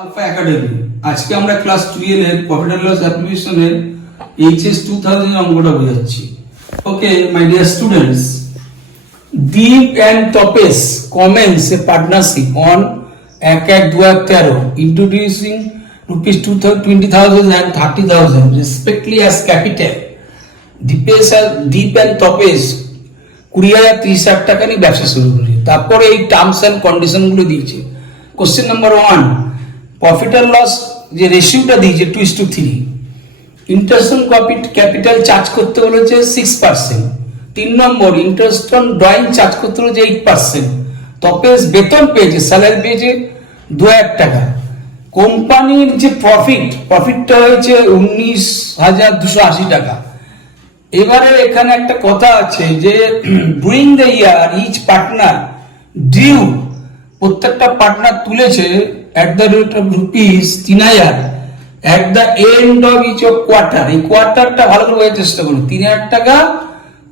Alpha academy. আজকে আমরা class 12 এর প্রফিট এন্ড লস অ্যাপ্লিকেশনের এইচএস 2000 এর অঙ্কটা বোঝাচ্ছি। Okay my dear students, Deep and Tapesh commenced a partnership on 1-1-2013 introducing ₹20,000 and 30,000 respectively as capital. Deep and Tapesh 20,000 30,000 টাকা নিয়ে ব্যবসা শুরু করে, তারপরে এই টার্মস এন্ড কন্ডিশন গুলো দিয়েছে। Question number 1, profit and loss যে রেশিওটা দিয়েছে 2:3, ইন্টারেস্ট অন ক্যাপিটাল চার্জ করতে বলেছে 6%। 3 নম্বর, ইন্টারেস্ট অন ড্রয়িং চার্জ করতে বলেছে 8%। তপেশ বেতন পেয়েছে, স্যালারি পেয়েছে 2,000 টাকা। কোম্পানির যে প্রফিটটা হয়েছে 19,280 টাকা। এবারে এখানে একটা কথা আছে যে during the year each partner due, প্রত্যেকটা পার্টনার তুলেছে at the rate of ₹3,000 at the end of each of quarter। এই কোয়ার্টারটা ভালো করে বোঝার চেষ্টা করুন। 3,000 টাকা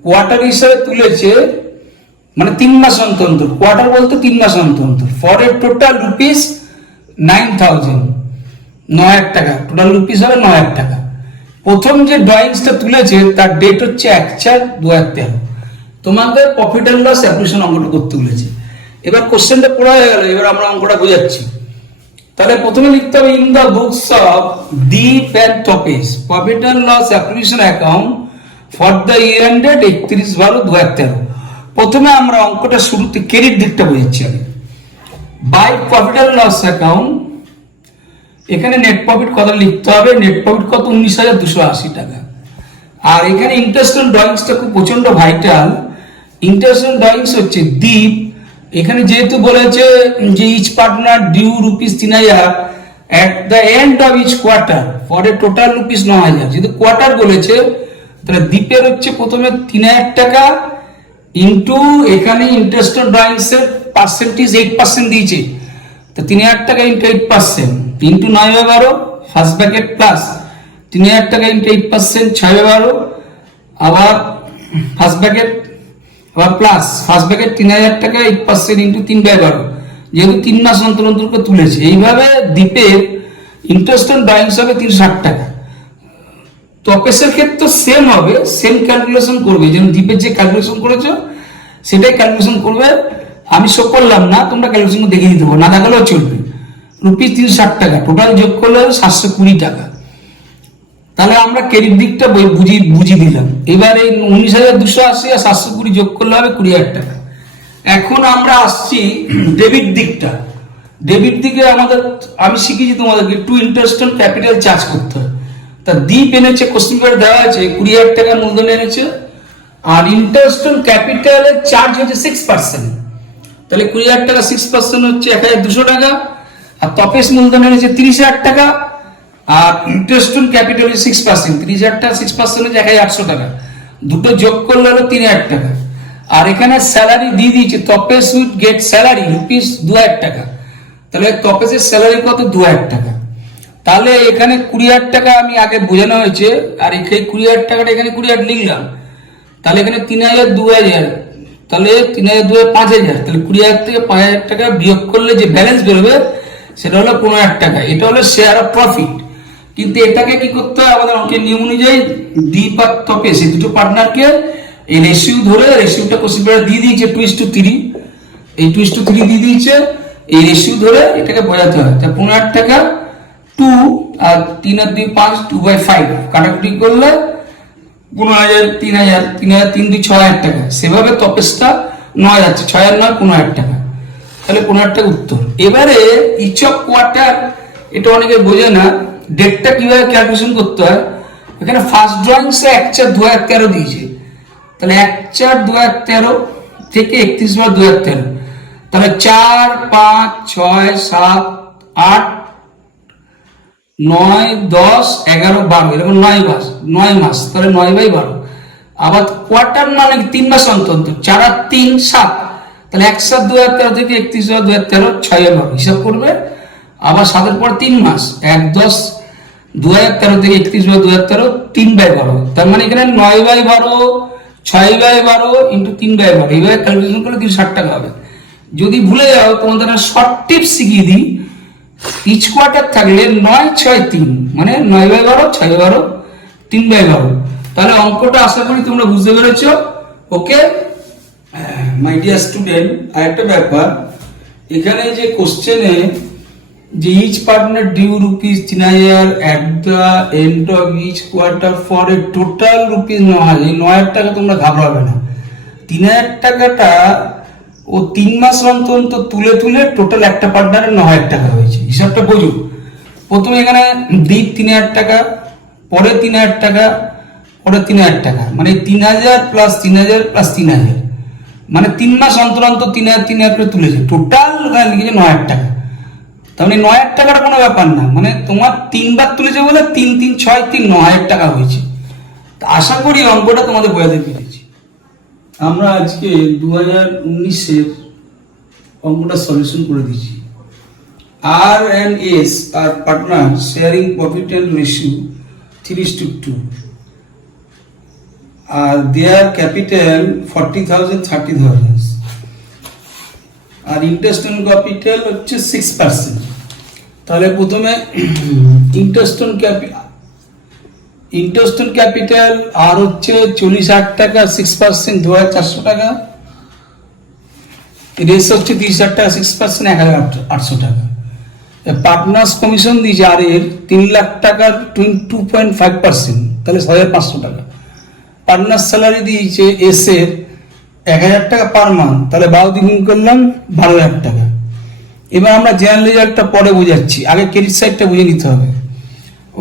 কোয়ার্টার হিসেবে তুলেছে, মানে 3 মাস অন্তর অন্তর। কোয়ার্টার বলতে 3 মাস অন্তর অন্তর। ফর এ টোটাল ₹9,000, 9,000 টাকা টোটাল রুপিস হবে 9,000 টাকা। প্রথম যে ড্রয়িংসটা তুলেছে তার ডেট হচ্ছে 1/4/2013। তোমাকে প্রফিট এন্ড লস অ্যাপ্লিকেশন অঙ্কটা করতে বলেছে। এবার কোশ্চেনটা পড়া হয়ে গেল, এবার আমরা অঙ্কটা বোঝাচ্ছি। তাহলে প্রথমে লিখতে হবে in the books of Deep and Tapesh profit and loss application account for the year ended 31/12/2013। প্রথমে আমরা অঙ্কটা শুরুতে ক্রেডিট দিকটা বোঝাচ্ছি আগে। By profit and loss account, এখানে নেট প্রফিট কত লিখতে হবে? নেট প্রফিট কত? 19,280 টাকা। আর এখানে ইন্টারেস্ট অন ড্রয়িংসটা খুব প্রচন্ড ভাইটাল। ইন্টারেস্ট অন ড্রয়িংস হচ্ছে দীপ, এখানে যেহেতু বলেছে যে each partner due ₹3,000 at the end of each quarter for a total ₹9,000। যেহেতু কোয়ার্টার বলেছে তাহলে দ্বীপের হচ্ছে প্রথমে 3,000 টাকা ইন্টু এখানে ইন্টারেস্ট অন ড্রয়িংস এর পার্সেন্টেজ 8% দিয়েছে, তো 3,000 টাকা into 8% into 9/12 first bracket plus 3,000 টাকা ইন্টু 8% 6/12 আবার ফার্স্ট ব্র্যাকেট আবার প্লাস ফার্স্ট ব্র্যাকেট 3,000 টাকা 8% ইন্টু 3/12, যেহেতু 3 মাস অন্তর অন্তর করে তুলেছে। এইভাবে দ্বীপের ইন্টারেস্ট অন ড্রয়িংস হবে 360 টাকা। তপেশের ক্ষেত্রে সেম হবে, সেম ক্যালকুলেশন করবে, যেমন দ্বীপের যে ক্যালকুলেশন করেছো সেটাই ক্যালকুলেশন করবে। আমি শো করলাম না, তোমরা ক্যালকুলেশন দেখিয়ে দিতে পারো, না দেখালেও চলবে। ₹360 টাকা টোটাল যোগ করলে 720 টাকা। তাহলে আমরা ক্রেডিট দিকটা বুঝিয়ে দিলাম। এবার এই 19,280 আর 720 যোগ করলে হবে 20,000 টাকা। এখন আমরা আসছি ডেবিট দিকটা। ডেবিট দিকে আমাদের আমি শিখেছি তোমাদেরকে to interest on capital charge করতে হয়। তা দ্বীপ এনেছে, কোশ্চেন পেপারে দেওয়া আছে 20,000 টাকা মূলধন এনেছে, আর ইন্টারেস্ট অন ক্যাপিটালের চার্জ হচ্ছে 6%। তাহলে 20,000 টাকা 6% হচ্ছে 1,200 টাকা। আর তপেশ মূলধন এনেছে 30,000 টাকা, আর ইন্টারেস্ট অন ক্যাপিটাল 6%, 30,000 টাকা 6% হচ্ছে 1,800 টাকা। দুটো যোগ করলে হলো 3,000 টাকা। আর এখানে স্যালারি দিয়ে দিয়েছে, তপেশ উইথ গেট স্যালারি ₹2,000 টাকা। তাহলে তপেশের স্যালারি কত? 2,000 টাকা। তাহলে এখানে 20,000 টাকা আমি আগে বোঝানো হয়েছে, আর এখানে 20,000 টাকাটা এখানে 20,000 লিখলাম। তাহলে এখানে 3,000 2,000, তাহলে 3,000 2,000 5,000। তাহলে 20,000 থেকে 5,000 টাকা বিয়োগ করলে যে ব্যালেন্স বেরোবে সেটা হলো 15,000 টাকা। এটা হলো শেয়ার অফ প্রফিট। কিন্তু এটাকে কি করতে হয়? আমাদের অঙ্কের নিয়ম অনুযায়ী দীপ আর তপেশ এই দুটো পার্টনারকে এই রেশিও ধরে, রেশিওটা কোশ্চেন পেপারে দিয়ে দিয়েছে 2:3, এই 2:3 দিয়ে দিয়েছে। এই রেশিও ধরে এটাকে বোঝাতে হয়। তা 15,000 টাকা 2 আর 3 আর 2 5, 2/5 কাটাকুটি করলে 15,000 3,000 3,000 3 2 6,000 টাকা। সেভাবে তপেশটা 9 যাচ্ছে, 6 আর 9 15,000 টাকা। তাহলে 15,000 টাকা উত্তর। এবারে ইচ অফ কোয়ার্টার, এটা অনেকে বোঝে না, ডেটটা কিভাবে ক্যালকুলেশন করতে হয়। এখানে ফার্স্ট ড্রয়িংসে 1/4/2013 দিয়েছে, তাহলে 1/4/2013 থেকে 31/12/2013। তাহলে 4 5 6 7 8 9 10 11 12 এরকম 9 মাস, তাহলে 9/12। আবার কোয়ার্টার মানে 3 মাস অন্তর, 4 আর 3 7, তাহলে 1/7/2013 থেকে 31/12/2013 6/12 হিসাব করবে। আবার 7-এর পর 3 মাস, 1/10/2013 থেকে 31/12/2013 3/12। তার মানে এখানে 9/12 6/12 ইন্টু 3/12, এইভাবে ক্যালকুলেশন করলে 360 টাকা হবে। যদি ভুলে যাও তোমাদের শর্ট টিপস শিখিয়ে দিই, ইচ কোয়ার্টার থাকলে 9, 6, 3 মানে 9/12, 6/12, 3/12। তাহলে অঙ্কটা আশা করি তোমরা বুঝতে পেরেছো। ওকে মাই ডিয়ার স্টুডেন্ট, আরেকটা ব্যাপার, এখানে যে কোশ্চেনে যে each partner due rupees 3000 at the end of each quarter for a total rupees 9000, এই 9000 টাকা তোমরা ঘাবড়াবে না। 3000 টাকাটা ও 3 মাস অন্তর তুলে তুলে টোটাল একটা পার্টনারের 9000 টাকা হয়েছে। হিসাবটা বোঝো। প্রথমে এখানে দ্বীপ 3000 টাকা, পরে 3000 টাকা, পরে 3000 টাকা, মানে 3000 প্লাস 3000 প্লাস 3000, মানে 3 মাস অন্তর অন্তর 3000 3000 করে তুলেছে। টোটাল ওখানে লিখেছে 9000 টাকা। তার মানে 9000 টাকার কোনো ব্যাপার না, মানে তোমার 3 বার তুলেছে বলে 3 3 6 3 9000 টাকা হয়েছে। আশা করি অঙ্কটা তোমাদের বোঝাতে পেরেছি। আমরা আজকে 2019-এর অঙ্কটা সলিউশন করে দিচ্ছি। R and S are partner sharing profit and ratio 3:2, আর দেয়ার ক্যাপিটাল 40,000 30,000, আর ইন্টারেস্ট অন ক্যাপিটাল হচ্ছে 6%। তাহলে প্রথমে ইন্টারেস্ট অন ক্যাপিটাল আর হচ্ছে 40,000 টাকা, 6% 2,400 টাকা, রেস হচ্ছে 30,000 টাকা, 6% 1,800 টাকা। পার্টনার্স কমিশন দিয়েছে আর এর 3 লাখ টাকার 22.5%, তাহলে 6,500 টাকা। পার্টনার স্যালারি দিয়েছে এস এর 1,000 টাকা পার মান্থ, তাহলে 12 দ্বিগুণ করলাম 12,000 টাকা। এবার আমরা জেনারেল রেজাল্টটা পরে বোঝাচ্ছি, আগে ক্রেডিট সাইডটা বুঝে নিতে হবে।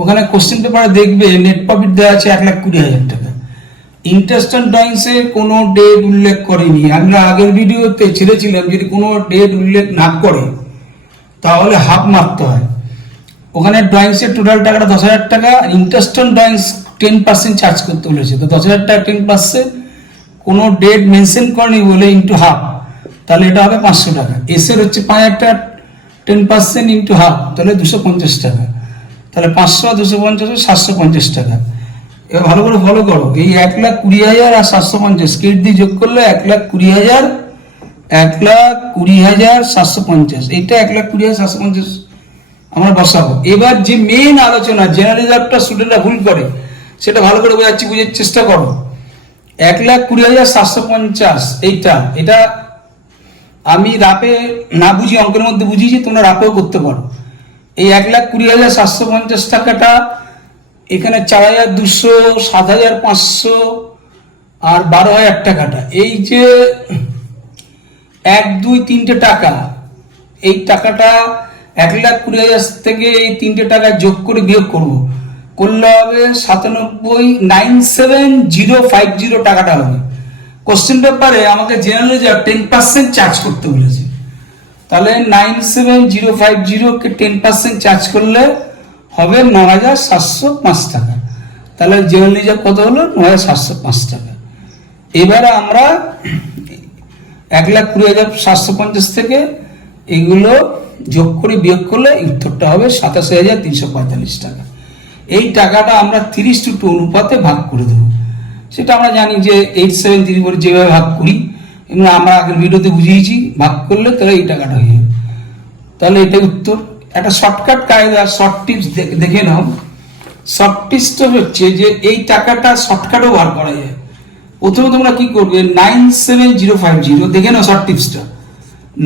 ওখানে কোশ্চেন পেপারে দেখবে নেট প্রফিট দেওয়া আছে 1,20,000 টাকা। ইন্টারেস্ট অন ড্রয়িংসে কোনো ডেট উল্লেখ করেনি। আমরা আগের ভিডিওতে ছেড়েছিলাম যদি কোনো ডেট উল্লেখ না করে তাহলে হাফ মারতে হয়। ওখানে ড্রয়িংসের টোটাল টাকাটা 10,000 টাকা, ইন্টারেস্ট অন ড্রয়িংস 10% চার্জ করতে বলেছে। তো 10,000 টাকা 10%, কোনো ডেট মেনশন করেনি বলে ইন্টু হাফ, তাহলে এটা হবে 500 টাকা। এসের হচ্ছে 5,000 টাকা 10% ইন্টু হাফ, তাহলে 250 টাকা। তাহলে 500 250 750 টাকা। এবার ভালো করে ফলো করো, এই 1,20,000 আর 750 ক্রেডিট দিয়ে যোগ করলে 1,20,000 750, এইটা 1,20,750 আমরা বসাবো। এবার যে মেন আলোচনা জেনারেল রিজার্ভটা স্টুডেন্টরা ভুল করে সেটা ভালো করে বোঝাচ্ছি, বুঝার চেষ্টা করো। 1,20,750 এটা আমি রাপে না বুঝি অঙ্কের মধ্যে বুঝিয়েছি, তোমরা রাপেও করতে পারো। এই 1,20,750 টাকাটা এখানে 4,200, 7,500 আর 12,000 টাকাটা, এই যে 1 2 3টে টাকা, এই টাকাটা 1,20,000 থেকে এই 3টে টাকা যোগ করে বিয়োগ করবো, করলে হবে 97,97050 টাকাটা হবে। কোশ্চেন পেপারে আমাকে জেনারেল রিজার্ভ 10% চার্জ করতে বলেছে, তাহলে 97,050 কে 10% চার্জ করলে হবে 9,705 টাকা। তাহলে জেনারেল রিজার্ভ কত হলো? 9,705 টাকা। এবারে আমরা 1,20,750 থেকে এগুলো যোগ করে বিয়োগ করলে উত্তরটা হবে 87,345 টাকা। এই টাকাটা আমরা 30:2 অনুপাতে ভাগ করে দেবো। সেটা আমরা জানি যে 873 করে যেভাবে ভাগ করি, এবং আমরা আগের ভিডিওতে বুঝিয়েছি, ভাগ করলে তাহলে এই টাকাটা হয়ে যাবে। তাহলে এটা উত্তর। একটা শর্টকাট কায়দা, শর্ট টিপস দেখে নাও। শর্ট টিপসটা হচ্ছে যে এই টাকাটা শর্টকাটও বার করা যায়। প্রথমে তোমরা কি করবে, 97050 দেখে নাও শর্ট টিপসটা।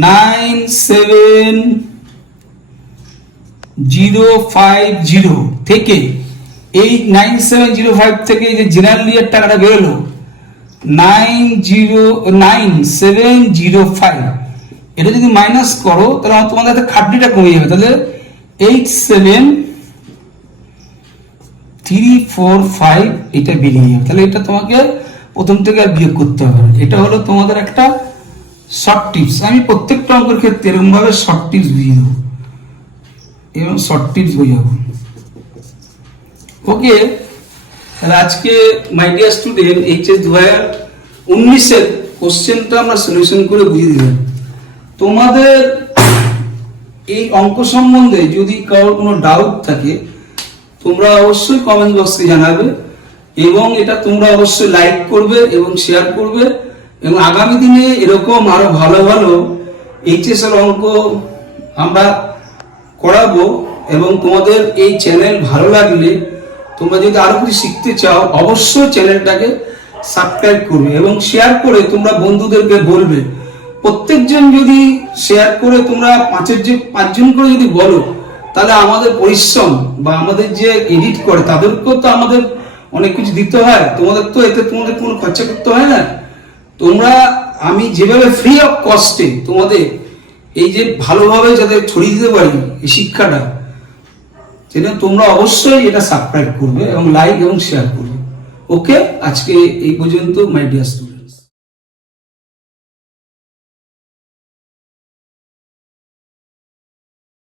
97050 থেকে এই 9705 থেকে যে জেনারেল রিজার্ভ টাকাটা বেরোলো 90705, এটা যদি মাইনাস করো তাহলে তোমাদের হাতে খাটনিটা কমে যাবে। তাহলে 87,345 এটা বেরিয়ে যাবে। তাহলে এটা তোমাকে প্রথম থেকে আর বিয়োগ করতে হবে না। এটা হলো তোমাদের একটা শর্ট টিপস। আমি প্রত্যেকটা অঙ্কের ক্ষেত্রে এরকম ভাবে শর্ট টিপস বুঝিয়ে দেবো এবং শর্ট টিপস বোঝাবো। ওকে, তাহলে আজকে মাই ডিয়ার স্টুডেন্ট এইচএস 2019-এর কোশ্চেনটা আমরা সলিউশন করে বুঝিয়ে দিলাম। তোমাদের এই অঙ্ক সম্বন্ধে যদি কারোর কোনো ডাউট থাকে তোমরা অবশ্যই কমেন্ট বক্সে জানাবে, এবং এটা তোমরা অবশ্যই লাইক করবে এবং শেয়ার করবে, এবং আগামী দিনে এরকম আরো ভালো ভালো এইচএস এর অঙ্ক আমরা করাবো। এবং তোমাদের এই চ্যানেল ভালো লাগলে, তোমরা যদি আরো কিছু শিখতে চাও, অবশ্যই চ্যানেলটাকে সাবস্ক্রাইব করবে এবং শেয়ার করে তোমরা বন্ধুদেরকে বলবে। প্রত্যেকজন যদি শেয়ার করে তোমরা পাঁচজন করে যদি বলো, তাহলে আমাদের পরিশ্রম বা আমাদের যে এডিট করে তাদেরকেও তো আমাদের অনেক কিছু দিতে হয়, তোমাদের তো এতে তোমাদের কোনো খরচা করতে হয় না। তোমরা, আমি যেভাবে ফ্রি অফ কস্টে তোমাদের এই যে ভালোভাবে যাতে ছড়িয়ে দিতে পারি এই শিক্ষাটা, সেটা তোমরা অবশ্যই এটা সাবস্ক্রাইব করবে এবং লাইক এবং শেয়ার করবে। ওকে, আজকে এই পর্যন্ত মাই ডিয়ার স্টুডেন্ট।